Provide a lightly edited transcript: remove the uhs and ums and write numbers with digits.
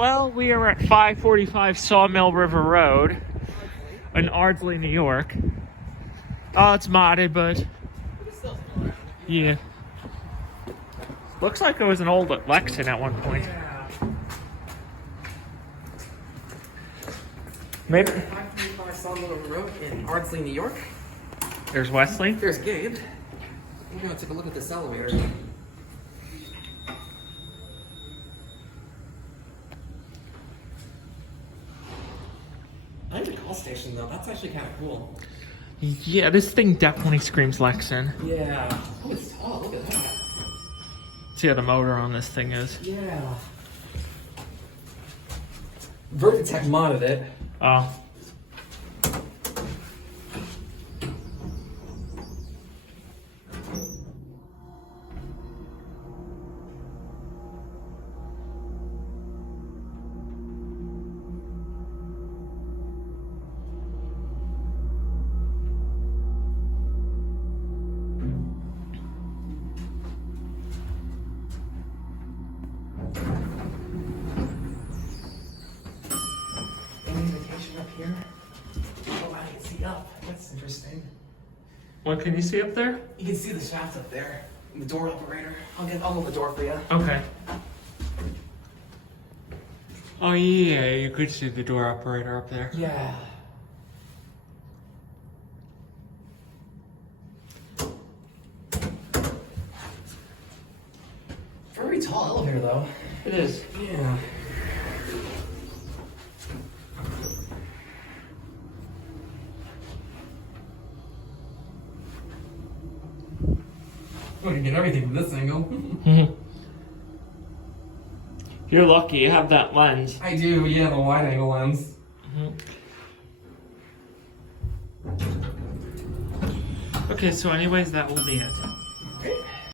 Well, we are at 545 Sawmill River Road in Ardsley, New York. Oh, it's modded, but yeah. Looks like it was an old Lexan at one point. Yeah. Maybe. 535 Sawmill Road in Ardsley, New York. There's Wesley. There's Gabe. We're gonna take a look at this elevator. I like the call station though. That's actually kind of cool. Yeah, this thing definitely screams Lexan. Yeah. Oh, it's tall. Look at that. See how the motor on this thing is. Yeah. Vertitech modded it. Oh. Up here. Oh, I can see up. That's interesting. What can you see up there? You can see the shaft up there. The door operator. I'll move the door for you. Okay. Oh yeah, you could see the door operator up there. Yeah. Very tall elevator though. It is. Yeah. I'm gonna get everything from this angle. You're lucky you have that lens. I do, yeah, the wide angle lens. Okay, so anyways, that will be it.